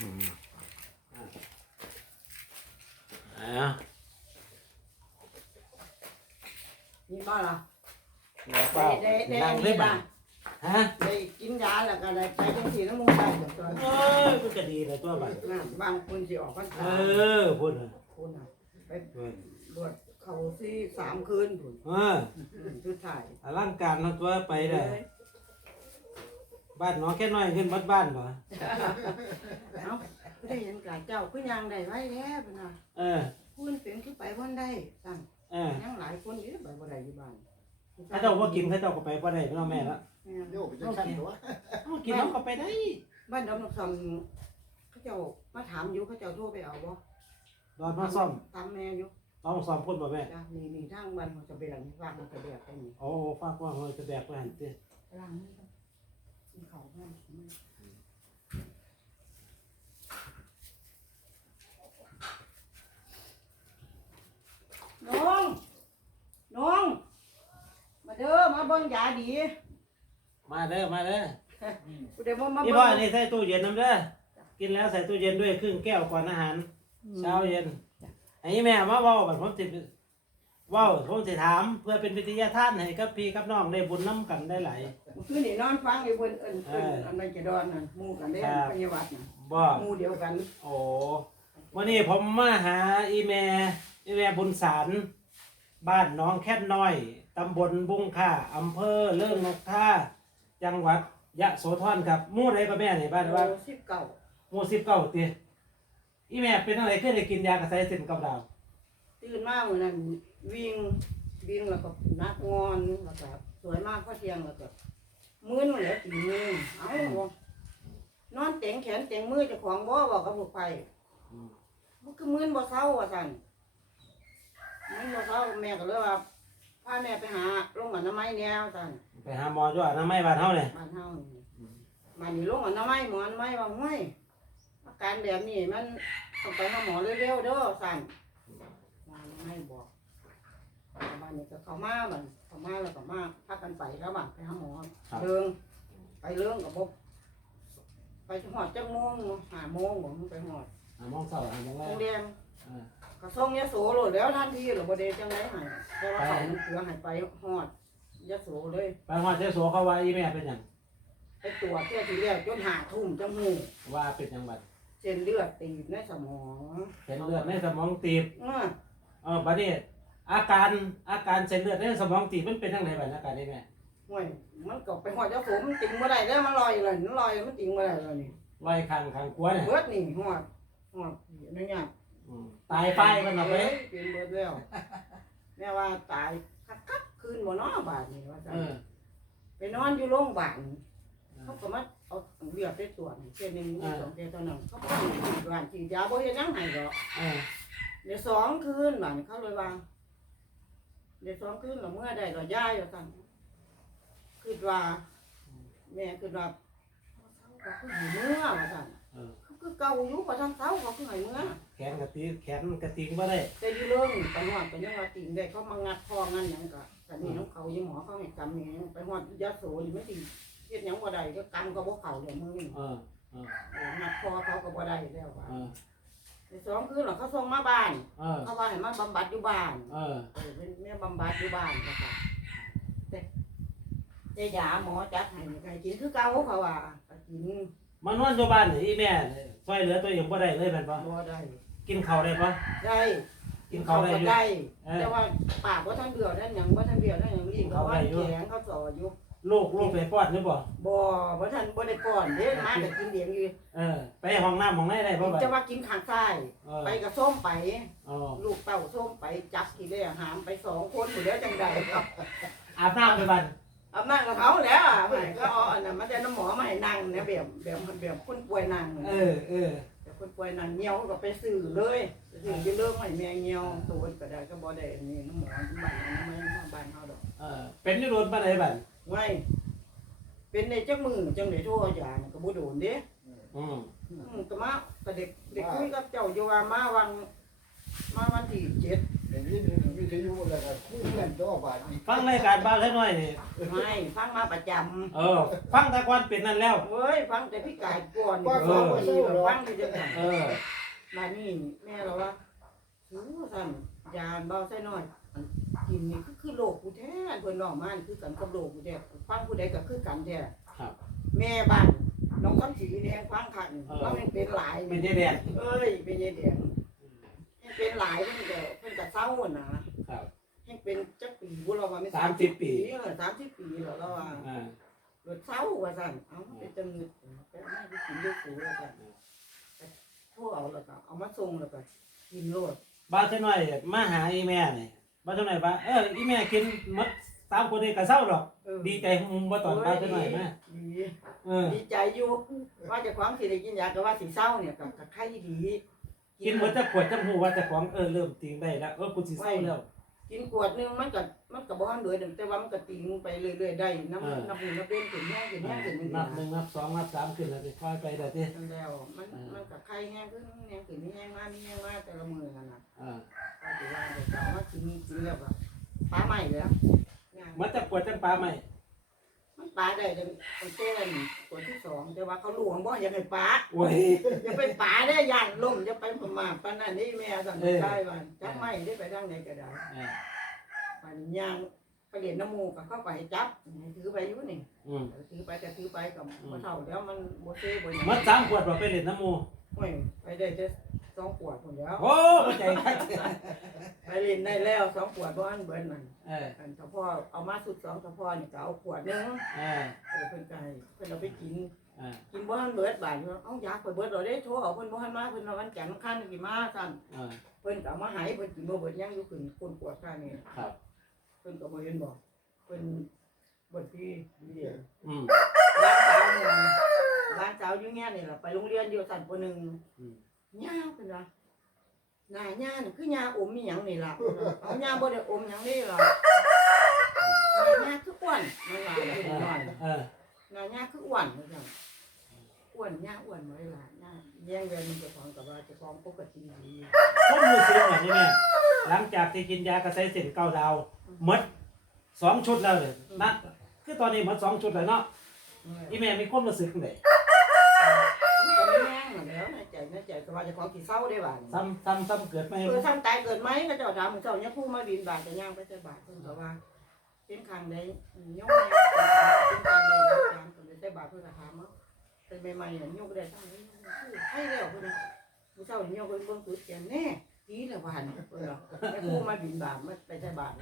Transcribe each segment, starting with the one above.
อืมอ่านี่บ่ล่ะแล้วก็ได้ได้นั่อังนได้นี้บ้าล่ะงฮะได้กินยาแล้วก็ได้ไปจังซี่น้ำมูกได้เดี๋ยวตัวเอ้ยมันก็ดีเลยตัวบัดนั่นบางคนสิออกพรรเอษาอพูดเลยคนน่ะไปเออบวชเขาซี่สามคืนพุ่นเออสุดท้ายอลังการทั้งตัวไปได้ บ้านน้องแค่น้อยขึ้นบัดบ้านบ่เอ้าได้เห็นกาเจ้าคือยังได้ไว้แล้วพุ่นน่ะเออ ผู้นเป็นคือไปบ่ได้สั่นเออยังหลายคนอยู่ไปบ่ได้อยู่บ้านถ้าเจ้าว่ากินถ้าเจ้าก็ไปบ่ได้พี่น้องแม่ละแม่นโยกไปจังขั้นตัวเอากินน้องก็ไปได้ บ้านดำนกซำเขาเจ้ามาถามอยู่เขาเจ้าโทรไปเอาบ่รอดมาซ่อมตามแม่อยู่ ต้องซ่อมพุ่นบ่แม่จ้ะนี่นี่ทางบ้านเขาจะแบกวางมันจะแบกไปนี่โอ้ฝากว่าเฮาจะแบกไปหั่นติล้างนี่ครับ กินข้าวบ้านน้องน้อง มาเด้อ มาเบิ่งยาดีมาเด้อมาเด้อเดี๋ยวมามานี่เบิ่พ่องอันนี้ใส่ตู้เย็นน้ำเด้อกินแล้วใส่ตู้เย็นด้วยครึ่งแก้วก่อนอาหาร เช้าเย็นอันนี้แม่มาเว้าบัดผมสิ เว้าผมสิถามเพื่อเป็นวิทยาทานให้กับพี่กับน้องได้บุญน้ำกันได้หลายคือนี่นอนฟังอยู่เพิ่นเอิ้นเอิ้นอันนั้นจะดอนน่ะหมู่กันเด้ครับพยาบาลน่ะบ่หมู่เดียวกันโอ้วันนี้ผมมาหาอีแม่อีแม่บุญสารบ้านหน้องแค่นน้อยตำบลบุงค่าอำเภอเลิ่งนกท่าจังหวัดยะโสธรครับหมู่ใดก็แม่นี่บ้านว่าสิบเก้าหมู่สิบเก้าตีอีแม่เป็นอะไรขึ้นได้กินยากระใสเส้นกับดาว ตื่นมามื้อนั้นวิ่งวิ่งแล้วก็นักงอนแล้วก็สวยมากพอเที่ยงแล้วก็มื้อนึงแล้วกินมื้อเอ้าบ่นอนเต็งแขนเต็งมือเจ้าของบ่บอกกับพวกไปมันคือมื้อนบ่เศร้าว่าซั่นมื้อนบ่เศร้าแม่ก็เลยว่าพาแม่ไปหาโรงอนามัยแนวซั่นไปหาหมอจ้ะน้ำไม่บานเท่าเนี่ยบ้านเฮานี่บ้านนี้โรงอนามัยหมออนามัยว่าห้วยอาการแบบนี้มันต้องไปหาหมอเร็วๆเด้อซั่น บ้านอนามัยบอกบ้านนี้ก็เข้ามาบัดเข้ามาแล้วก็มาพากันไปแล้วบัดไปหาหมอเดิงไปเรื่องกับบ่ไปหอดจักโมงหาโมงบ่ไปหอดหาหมองเสาหาหมองแรโรกงแรมอ่าก็ส่งยะโสโลดแล้วทันทีหรือบ่ได้จังได๋ให้แต่ว่าเขาเสือให้ไปฮอดยะโสเลย ไปหอดเจ้าสัวเขาว่าอีแม่เป็นหยังไปตรวจเที่ยทีแรกจนหาทุ่มจังหูว่าเป็นหยังบัดเส้นเลือดตีบในสมองเป็นเลือดในสมองตีบ เออ เออบัดนี้อาการอาการเส้นเลือดในสมองตีบมันเป็นยังไงบัดอาการนี้แม่ห่วยมันก็ไปฮอดยะโสมันติงบ่ได้แล้วมันลอยเลยมันลอยมันติงบ่ได้แล้วนี่ลอยคางคางกลัวเนี่ยเบิดนี่ฮอดฮอดนี่เนี่ยอืมตายไฟกันหรอไปเอ้ยเป็นเบิดแล้วแม่ว่าตายคักๆคืนบ่เนาะบาดนี้ว่าจังเออไปนอนอยู่โรงพยาบาลเขาก็มาเอาเลือดไปตรวจให้เช่นหนึ่งมีสองเท่านั้นเขาก็ฉีดยาฉีดยาบ่เฮ็ดหยังให้ดอก เออ เดี๋ยวสองคืนบัดนี้เขาเลยว่าเดี๋ยวสองคืนแล้วเมื่อใดก็ย้ายว่าซั่นคิดว่าแม่คิดว่าเขาคือให้เมื่อว่าซั่นเออเขาคือเก่าอยู่ว่าซั่นเซาเขาคือให้เมื่อแขนกระตีแขนกระติงบ่ได้แต่อยู่เรื่องไปฮอดก็ยังว่าติ่งได้เขามางัดคองันหยังก็แต่นี่น้องเขายังหมอเขาให้กำนี่ไปฮอดยาโสนี่ไม่ติเฮ็ดหยังบ่ได้ก็กำก็บ่เข้าเดี๋ยวมือนี่เออเอองัดคอเขาก็บ่ได้แล้วว่าเออใน สองคืนหรอเขาส่งมาบ้าน เออ เขาว่าให้มาบำบัดอยู่บ้านเออ เออเป็นแม่บำบัดอยู่บ้านก็ค่ะแต่แต่ยาหมอจัดให้ใครกินคือเก่าเขาว่าก็กินมานอนอยู่บ้านนี่อีแม่ช่วยเหลือตัวเองบ่ได้เลยแม่นบ่บ่ได้ กินข้าวได้บ่ ได้กินข้าวได้อยู่ได้ เออ แต่ว่าปากว่าท่านเบื่อนั่นหยังว่าท่านเบื่อนั่นหยังนี่เขาว่าแข็งเขาสออยู่ ลูกลูกไปป้อนหรือบ่บ่ว่าท่านบ่ได้ก่อนเด้มาแต่กินเลี้ยงอยู่เออ ไปห้องน้ำห้องไหนได้บ่บัดจะว่ากินข้างซ้าย เออไปกับส้มไปอ๋อลูกเต้าส้มไปจับทีแรกหามไปสองคนอยู่แล้วจังใดครับอาบน้ำไปบัดเอานั่งกับเขาแล้วอะไม่ก็เอาอันนั้นมาแต่น้ำหมอมาให้นั่งเนี่ยแบบแบบแบบคนป่วยนั่งเออเออแบบคนป่วยนั่งเงี้ยวก็ไปซื้อเลยไปซื้อไปเรื่องให้แม่เงี้ยวตัวก็ได้ก็บ่ได้อันนี้น้ำหมอบ้านน้ำไม่บ้านเขาดอกเออเป็นอยู่โดนปานใดบัด ไว้เป็นในจักมือจังได้โทรยาก็บ่โดนเด้อืมอืมก็มาก็เด็กเด็กคุยกับเจ้าอยู่ว่ามาวันมาวันที่เจ็ดเออย่างนี้วิทยุแล้วก็คุยกันต่อบาดอีกฟังรายการบ้านแค่น้อยนี่ไม่ฟังมาประจเออ ฟังแตะกอนเป็นนั่นแล้วำเว้ยฟังแต่พี่ไก่ก่อนว่าเอเขาอบ่ดีสู้หรอกฟังที่จะไหนเออมานี่แม่เราว่าสูสั่นยานเบาใส่น้อยอัน กินนี่คือคือโลกกูแท้เพิ่นน้องมันคือกันกับโลกกูแท้ฟังผู้ใดก็คือกันแท้ครับ แม่บ้านน้องคำสีแดงฟังขันเออเรายังเป็นหลายไม่ได้แดดเอ้ยเป็นยายแดงยังเป็นหลายเพิ่นก็เพิ่นก็เศร้านะครับยังเป็นจักปีบุเราว่าไม่สามสิบปี เออสามสิบปีแล้วเราว่า อ่าเกิดเศร้าว่าสั่นเอ้าเป็นจังงึดไปเอามาไปกินด้วยสูว่าสั่นโทรเอาแล้วก็เอามาส่งแล้วก็กินโลดบ้านแค่น้อยมาหาอีแม่นี่ บ้านแค่น้อยว่าเอออีแม่กินหมดสามคนนี้ก็เศร้าดอก เออดีใจหุ่มบ่ตอนบ้านแค่น้อยมาดีเออ ดีใจอยู่ว่าเจะความสิได้กินยาก็ว่าสิเศร้าเนี่ยก็ก็ไข้ดีกินหมดจะขวดจะหูว่าจะของเออเริ่มติงได้แล้วเออกูสิเศร้าแล้ว กินขวดหนึงมันก็มันก็บ่ทันเบิดแต่ว่ามันก็ติงไปเรื่อยๆได้น้ำน้ำหูน้ำเป็นขึ้นแห้งขึ้นแห้งขึ้นนี่นันะบหนึ่งนับสองนับสามขึ้นแล้วสิค่อยไปได้ที่นั่นแล้วมันมันก็ไข้แห้งขึ้นแห้งขึ้นแห้งมานี่แห้งมาแต่ละมื้อนั่นน่ะอ่าก็สิว่าเดี๋ยวจะเอามากินกินแล้วก็ปลาใหม่แล้วย่างมันจะขวดจังปลาไหมมัน ปลาได้จังคนเต้นตัวที่สองแต่ว่าเขาหลวงบ่อยากให้ปลาโอ้ยอย่าไปปลาได้ย่านล่มอย่าไปประมาทปานนั้นนี่แม่สั่งเออได้ว่าจับไม่ได้ไปทางไหนก็ได้อ่ามันย่างไปเรียนน้ำมูกก็เข้าไปจับถือไปอยู่นี่อืมถือไปแต่ถือไปกับบ่เท่าแล้วมันบ่เซ่บ่หยังมัดสามขวดว่าไปเล่นน้ำหมูโอ้ยไปได้แต่ สองขวดพุ่นแล้วโอ้เข้าใจครับไปเรียนได้แล้วสองขวดบ่อันเบิ่นนั่นเอออันเฉพาะเอามาสุดสองเฉพาะนี่ก็เอาขวดหนึงเออเออเพิ่นก็ให้เพิ่นเอาไปกินอ่ากินบ่ทันเบิดบาดอยู่เอายาข่อยเบิดแล้วเด้โทรเอาเพิ่นบ่ทันมาเพิ่นว่าวันจันทร์อังคารสิมาซั่นอ่าเพิ่นก็เอามาให้เพิ่นกินบ่เบิดยังอยู่ขึ้นคนปวดข้างนี่ครับเพิ่นก็บ่เห็นบ่เพิ่นบ่ที่เรียน อืม ร้านสาวนี่ร้านสาวอยู่เงี้ยนี่ล่ะไปโรงเรียนอยู่สั่นปหนึ่งอืม ย่าเพิ่นว่าหน้าย่านี่คือย่าอมอีหยังนี่ล่ะเอาย่าบ่ได้อมหยังนี่ล่ะหน้าย่าคืออ้วนนั่นล่ะเพิ่นเออว่าเออหน้าย่าคืออ้วนว่าซั่นอ้วนย่าอ้วนบ่ได้ล่ะย่าแย่งเรียนเจ้าของก็ว่าเจ้าของปกติดีผมรู้สึกอย่างนี้แม่หลังจากที่กินยากระใสเส้นเก้าดาวหมดสองชุดแล้วเลยนะคือตอนนี้หมดสองชุดแล้วเนาะอีแม่มีความรู้สึกไงมันก็ไม่ แห้งนั่นแหล้วในใจในใจก็ว่าเจ้าของสิเศร้าได้บาดซ้ำซ้ำซ้ำเกิดไหมเออทำตายเกิดไหมก็เจ้าถามเจ้าเนี่ยผู้มาบินบาทจะย่างไปใส่บาทเพิ่นก็ว่าเป็นครั้งใดย่อมเป็นครั้งใดจางก็เลยใส่บาทเพิ่นก็ถามว่าเป็นใหม่ๆเนี่ยโยกได้ทั้งนี้ให้แล้วเพิ่นน่ะผู้เจ้าเนี่ยโยกเพิ่นเบิ่งตัวแกนแน่ดีแล้วว่าหั่นเพิ่นว่าแม่ผู้มาบินบาทมาไปใส่บาท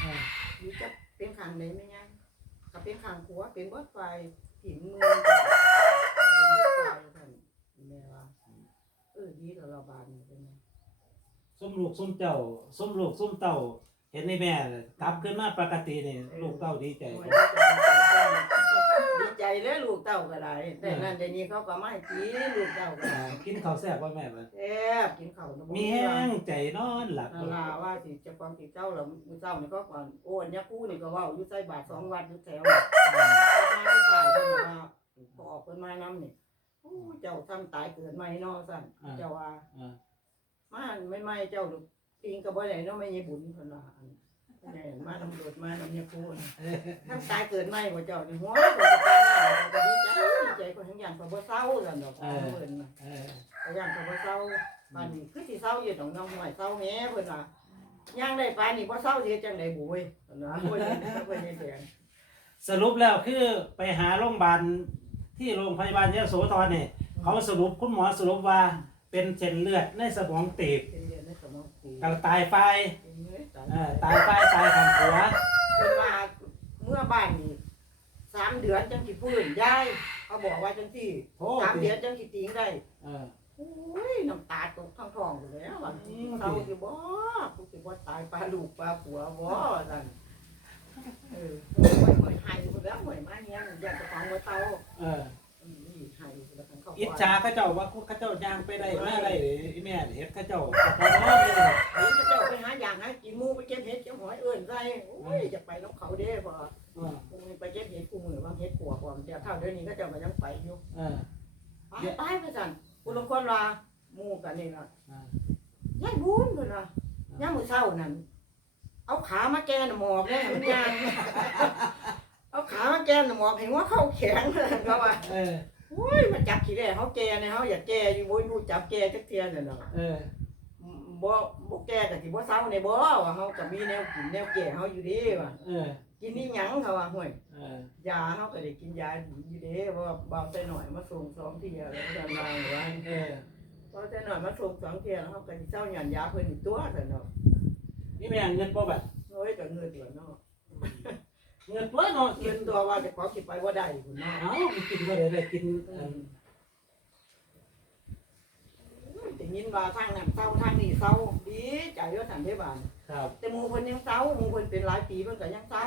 เอออยู่จะเป็นครั้งใดแม่ย่างก็เป็นครั้งผัวเป็นเบิดไฟหินมือเป็นเบิดไฟท่าน แม่ว่าเออดีแล้วเราบาดนี่เป็นไงส้มลูกส้มเจ้าส้มลูกส้มเต่า เห็นในแม่เลยกลับขึ้นมาปกตินี่ลูกเต่าดีใจ ดีใจแล้วลูกเต้าก็ได้แต่นั่นแต่นี้เขาก็ไม่กินลูกเต้าก็อ่าได้กินข้าวแซ่บว่าแม่บ่แซ่บกินข้าวน้ำมีแห้งใจนอนหลับนั่นล่ะว่าสิจะฟังสิเจ้าแล้วมื้อเจ้านี่ก็ก่อนโอ้อันยาคู่นี่ก็เว่าอยู่ใส่บาทสองวัดอยู่แถวมาที่ตายเพิ่นว่าพอออกเพิ่นมานํนี่โอ้เจ้าซ้ำตายเกิดใหม่เนาะซั่นเจ้าว่าอ่ามาไม่ไม่เจ้าลูกปิงก็บ่ได้เนาะไม่ใช่บุญเพิ่นว่าอันแม่มาตำรวจมานำยาคู่นี่ถ้าตายเกิดใหม่บ่เจ้านี่หัวก็จะตายหน้าก็ดีใจดีใจคนทั้งอย่างก็บ่เศร้าซั่นดอกเพิ่นน่ะ เออก็อย่างก็บ่เศร้าบ้านนี้คือสิเศร้าอยู่ดอกน้องหน่อยเศร้าแหม่เพิ่นว่าย่างได้ปานนี้บ่เศร้าสิเฮ็ดจังได๋บุ้ยเพิ่นว่าเพิ่นเพิ่นเฮ็ดแดงสรุปแล้วคือไปหาโรงพยาบาล ที่โรงพยาบาลยโสธรเนี่ยเขาสรุปคุณหมอสรุปว่าเป็นเส้นเลือดในสมองตีบเป็นเดือนในสมองตีกตายไฟเป็นเนื้อตายเออตายไฟตายทางหัวเพิ่นว่าเมื่อบ้านนี้สามเดือนจังสิฟื้นยายเขาบอกว่าจังซี่โอ้สามเดือนจังสิติงได้เออ โอ้ยน้ำตาตกทั้งท้องอยู่แล้วว่าอืม เขาสิบ่กูสิบ่ตายปลาลูกปลาผัวบ่นั่น เออห่วยห่วยไห้หมดแล้วห่วยมาเนี่ยอยากจะฟังว่าเตาเอออืมนี่ไห้แล้วกันเขาอิจฉาเขาเจ้าว่าเขาเจ้าย่างไปได้มาได้อีแม่เห็ดเขาเจ้าเขาเจ้าเห็นเขาเจ้าไปหาอย่างหากินหมูไปเก็บเห็ดเก็บหอยเอิ่นใส่โอ้ยจะไปน้องเขาเด้บ่เออกูมีไปเก็บเห็ดกูมือว่าเห็ดปัวกว่ามันจะเท่าเดี๋ยวนี้เขาเจ้าก็ยังไปอยู่เออไปไปไปสั่นกูลงคนว่าหมู่กันนี่ล่ะอ่ายายบุญเพิ่นว่าย่ามมื้อเช้านั่น เอาขามาแกนหมอบเนี่ยมันยางเอาขามาแกนหมอบเห็นว่าเข้าแข็งเลยก็ว่าเออโอ้ยมาจับขี้แร่เขาแกเนี่ยเขาอยากแกอยู่บ่อยู่จับแกจักเทียนน่ะเนาะเออบ่บ่แกก็สิบ่เซาในบ่ว่าเฮาก็มีแนวกินแนวแก่เฮาอยู่เดีว่าเออกินนี่หยังเขาว่าห่วยเออยาเฮาก็ได้กินยาอยู่เด้ว่าเบาใจหน่อยมาส่งสองเที่ยแล้วกันมาว่าเออเบาใจหน่อยมาส่งสองเที่ยแล้วเฮาก็สิเซาหยันยาเพิ่นอีกตัวซั่นเนาะนี่แม่เงินบ่แบบโอ้ยก็เงินตัวเนาะเงินตัวเนาะเงินตัวว่าจะขอสินไปบ่าได้พุ่นเนาเอ้ากินบ่ได้ได้กินอืมได้ยินว่าทางนั้นเซาทางนี้เซาดีใจว่าซั่นเด้บานครับแต่หมู่เพิ่นยังเซาหมู่เพิ่นเป็นหลายปีเพิ่นก็ยังเซา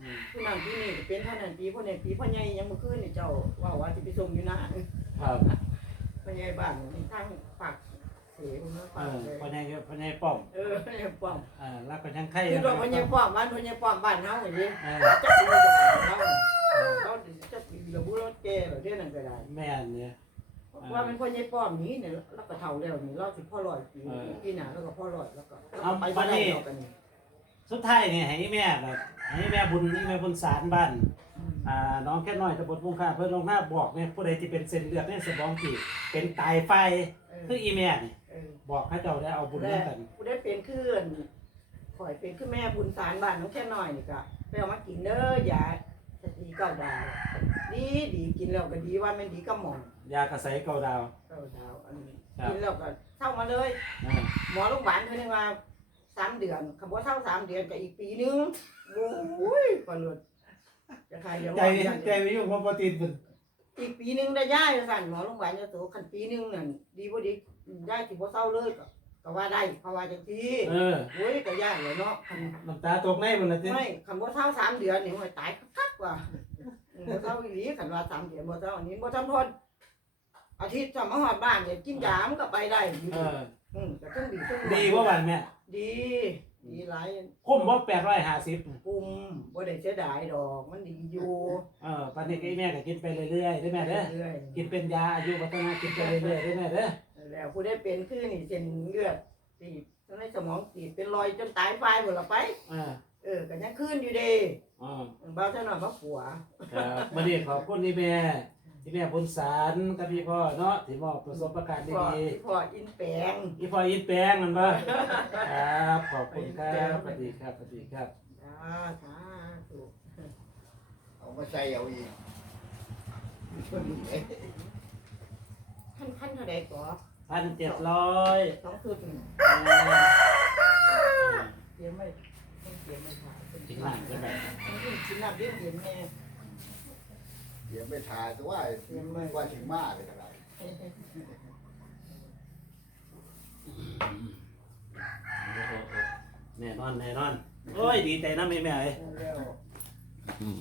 อืมผู้นั้นผู้นี้เป็นเท่านั้นปีพ่อเนี่ยปีพ่อใหญ่ยังเมื่อคืนนี่เจ้าว่าว่าจะไปส่งอยู่นะครับพ่อใหญ่บ้านนี่ทางปาก เสียคุณเอปากอเลยพ่อใหญ่พ่อใหญ่ป้อมเออพ่อใหญ่ป้อมอ่าแล้วก็ยังไข่คือว่าพ่อใหญ่ป้อมบ้านพ่อใหญ่ป้อมบ้านเฮาอย่างนี้เออจักปีจะบ้านเฮาเขาจักปีระบุรถแก่แบบนี้นั่นก็ได้แม่นเนี่ยว่าเป็นพ่อใหญ่ป้อมนี้เนี่ยแล้วก็เฒ่าแล้วนี่เราสิพ่อลอยปีปีหน้าแล้วก็พ่อลอยแล้วก็ไปบ้านเรากันนี่สุดท้ายนี่ให้แม่แบบให้แม่บุญให้แม่บุญสารบ้านอ่าน้องแค่น้อยตะบนพุ่งค่าเพิ่นลงหน้าบอกเนี่ยผู้ใดที่เป็นเส้นเลือดในสมองตีบเป็นตายไฟเออคืออีแม่นี่เออ บอกให้เจ้าได้เอาบุญแล้ร่วมกันผู้ได้เป็นขึ้นข่อยเป็นขึ้นแม่บุญสารบ้านน้องแค่น้อยนี่ก็ไปเอามากินเด้อยาสตีเก้าดาวดีดีกินแล้วก็ดีว่ามันดีก็หมอนยากระใสเกาดาวเก้าดาวอันนี้ครับกินแล้วก็เท่ามาเลย อ่าหมอโรงพยาบาลเพิ่นให้มาสามเดือนคำว่าเท่าสามเดือนก็อีกปีนึงโอ้ยก็หลุดจะใครอย่าใจว่าอย่างใจวิวของโปรตีนเป็นอีกปีนึงได้ย้ายสั่นหมอโรงพยาบาลจะโตคันปีนึงนั่นดีบ่ดี ย้ายสิบ่เศร้าเลยก็ก็ว่าได้เพราะว่าจังซี่เออโอ้ยก็ย้ายเลยเนาะคันน้ำตาตกในมันละจิไม่คำว่าเท่าสามเดือนนี่มันตายคักๆว่ะบ่เท่าอีหลีคันว่าสามเดือนบ่เท่าอันนี้บ่ทำทนอาทิตย์จะมาฮอดบ้านเนี่ยกินยามันก็ไปได้อยู่เออ อืมก็ต้องดีต้องดีว่าวันแม่ดี ดีหลายคุ้มว่าแปดร้อยห้าสิบปุ่มบ่ได้เสียดายดอกมันดีอยู่เออปันนี้ก็อีแม่ก็กินไปเรื่อยๆได้แม่เด้อ เรื่อยกินเป็นยาอายุวัฒนะกินไปเรื่อยๆได้แม่เด้อๆ แล้วผู้ได้เป็นคือนี่เส้นเลือดตีบในสมองตีบเป็นรอยจนตายไฟหมดละไป อ่าเออก็ยังขึ้นอยู่เด้อ่าเบาเท่าหน่อยมาปัวครับวันนี้ขอบคุณที่แม่ที่แม่บุญสารกับพี่พ่อเนาะที่มอบประสบการณ์พ่อดีพ่ออินแปลงๆพี่พ่ออินแปลงมันบ่ครับขอบคุณครับสวัสดีครับสวัสดีครับจ้าสาธุเอามาใส่เอาอีกช่วยดูเองท่านท่านเท่าใดก่อ พันเจ็ดร้อยสองสุดนี่เตรียมไม่ต้องเตรียมไม่ถ่ายถึงหลังใช่ไหมกินน้ำเย็นเย็นแม่เดี๋ยวไม่ทาแต่ว่าว่าถึงมากเลยอะไรแน่นอนแน่นอนโอ้ยดีใจนะแม่แม่เอ้ยแล้วอืม